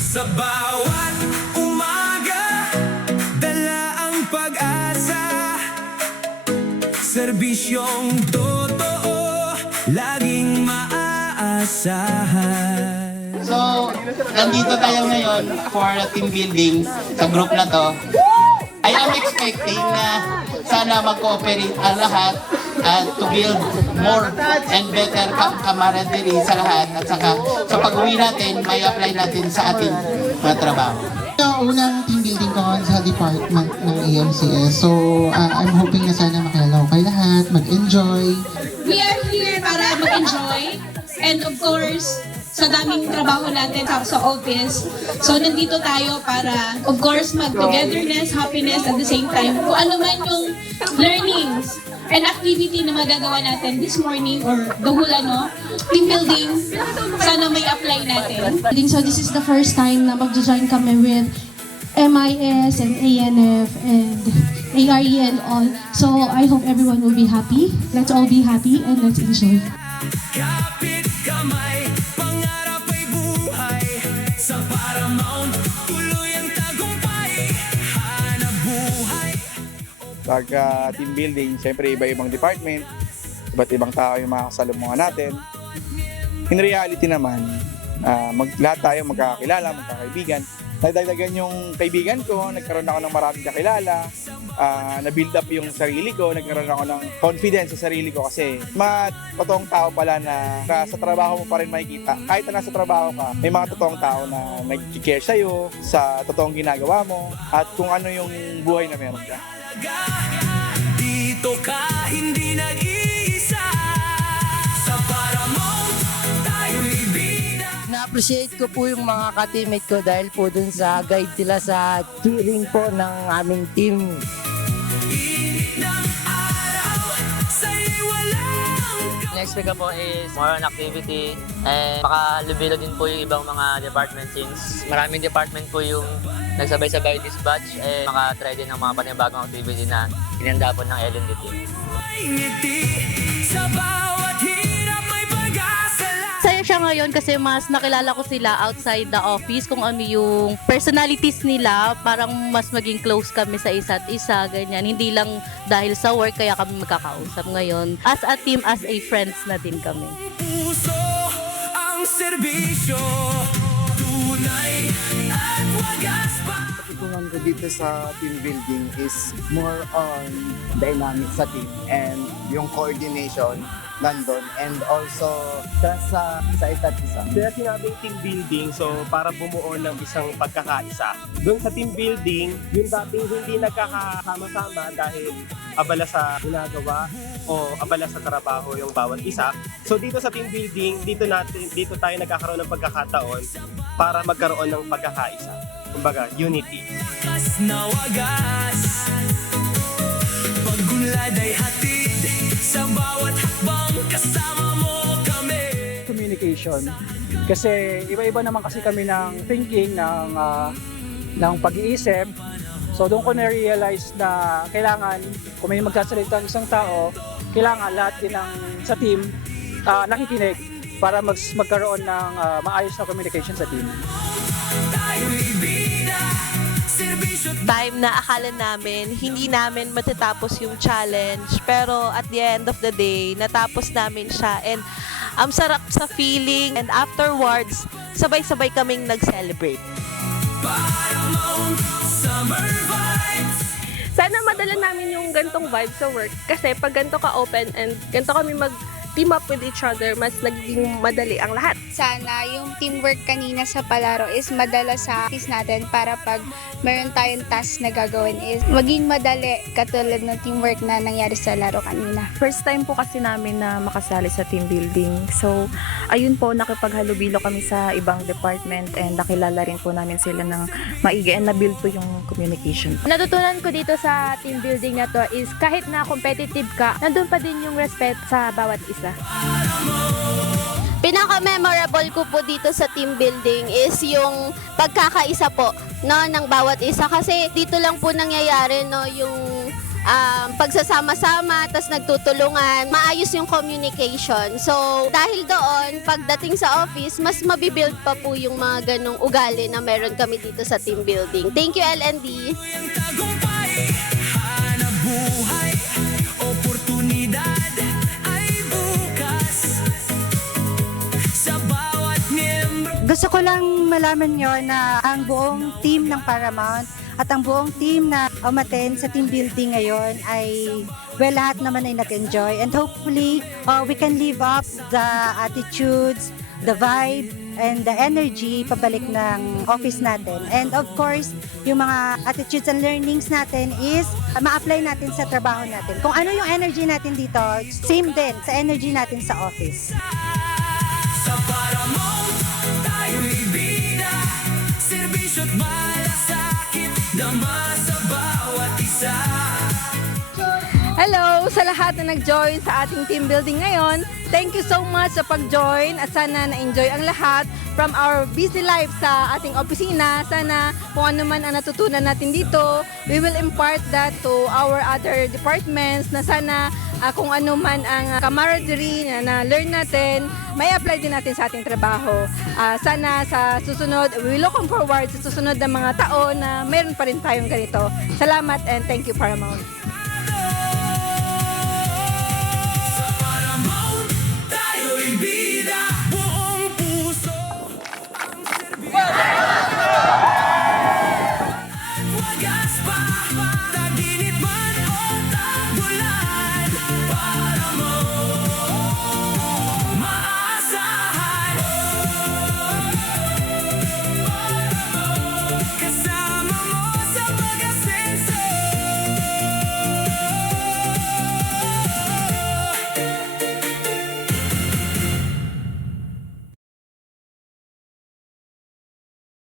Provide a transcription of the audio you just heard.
Sa bawat umaga, dala ang pag-asa. Serbisyong totoo, laging maaasahan. So, nandito tayo ngayon for team building sa group na to. I am expecting na sana mag-cooperate ang lahat to build more and better camaraderie sa lahat at saka sa pag-uwi natin, may apply natin sa ating mga trabaho. Yung unang team building ko sa department ng AMCS. So, I'm hoping na sana makilala ko kayo lahat, mag-enjoy. We are here para mag-enjoy and of course, sa daming trabaho natin sa office. So, nandito tayo para, of course, mag-togetherness, happiness at the same time. Kung ano man yung learnings and activity na magagawa natin this morning or the whole team building, sana may apply natin. So this is the first time na mag-join kami with MIS and ANF and ARE and all. So I hope everyone will be happy. Let's all be happy and let's enjoy. Kapit kamay, pangarap ay buhay. Sa Paramount, tuloy ang tagumpay. Hanap buhay. Pag team building, siyempre iba-ibang department, iba't ibang tao yung makakasalubungan natin. In reality naman, lahat tayo magkakakilala, magkakaibigan. Nadagdagan yung kaibigan ko, nagkaroon ako ng maraming kakilala, na-build up yung sarili ko, nagkaroon ako ng confidence sa sarili ko kasi totoong tao pala na sa trabaho mo pa rin makikita. Kahit na nasa trabaho ka, may mga totoong tao na nag-care sa'yo sa totoong ginagawa mo at kung ano yung buhay na meron ka. Dito ka hindi nag-iisa. Sa Paramount, tayo'y bida. Na-appreciate ko po yung mga ka-teammate ko dahil po dun sa guide nila sa cheering po ng aming team. Init ng araw, sa'yo'y walang Next week po is more on activity and makalubilo din po yung ibang mga department since maraming department po yung nagsabay-sabay dispatch and makatry din ng mga panibagong activity na inanda po ng L&D team. ngiti. Sa bawat hirap may pag-asa. Saya siya ngayon kasi mas nakilala ko sila outside the office kung ano yung personalities nila, parang mas maging close kami sa isa't isa, ganyan. Hindi lang dahil sa work kaya kami magkakausap ngayon. As a team, as a friends na din kami. Puso ang serbisyo, tunay at wagas pa. Natutunan ko dito sa team building is more on dynamic sa team and yung coordination nandun and also trust sa isa't isa. Kaya sinabing team building, so para bumuo ng isang pagkakaisa. Doon sa team building, yung dating hindi nagkakasama-sama dahil abala sa ginagawa o abala sa trabaho yung bawat isa. So dito sa team building, dito tayo nagkakaroon ng pagkakataon para magkaroon ng pagkakaisa. Kumbaga, unity. Wagas na wagas, paggunlad ay hatid, sa bawat hakbang kasama mo kami. Communication. Kasi iba-iba naman kasi kami ng thinking, ng pag-iisip. So doon ko na-realize na kailangan, kung may magsasalita ng isang tao, kailangan lahat din sa team nakikinig para magkaroon ng maayos na communication sa team. Time na akala namin hindi namin matatapos yung challenge, pero at the end of the day natapos namin siya and ang sarap sa feeling and afterwards sabay-sabay kaming nag-celebrate. Sana madala namin yung gantong vibe sa work kasi pag ganito ka-open and ganito kami mag-team up with each other, mas nagiging madali ang lahat. Sana yung teamwork kanina sa palaro is madala sa office natin para pag meron tayong task na gagawin is maging madali katulad ng teamwork na nangyari sa laro kanina. First time po kasi namin na makasali sa team building. So, ayun po, nakipaghalubilo kami sa ibang department and nakilala rin po namin sila ng maigi and na-build po yung communication. Natutunan ko dito sa team building na to is kahit na competitive ka, nandun pa din yung respect sa bawat isa. Pinaka-memorable ko po dito sa team building is yung pagkakaisa po ng bawat isa kasi dito lang po nangyayari yung pagsasama-sama, tas nagtutulungan, maayos yung communication. So, dahil doon, pagdating sa office, mas mabibuild pa po yung mga ganong ugali na meron kami dito sa team building. Thank you, LND. Ang tagumpay, hanap buhay, oportunidad ay bukas sa bawat miyembro. Gusto ko lang malaman nyo na ang buong team ng Paramount at ang buong team na umaten sa team building ngayon ay, well, lahat naman ay nag-enjoy. And hopefully, we can live up the attitudes, the vibe, and the energy pabalik ng office natin. And of course, yung mga attitudes and learnings natin is ma-apply natin sa trabaho natin. Kung ano yung energy natin dito, same din sa energy natin sa office. Sa Paramount, tayo'y bida, serbisyo't malasakit, dama sa bawat isa. Hello sa lahat na nag-join sa ating team building ngayon. Thank you so much sa pag-join at sana na-enjoy ang lahat from our busy life sa ating opisina. Sana kung ano man ang natutunan natin dito, we will impart that to our other departments na sana kung ano man ang camaraderie na learn natin, may apply din natin sa ating trabaho. Sana sa susunod, we looking forward sa susunod na mga taon na mayroon pa rin tayong ganito. Salamat and thank you, Paramount. Bida, buong puso ang serbisyo. Wagas pa,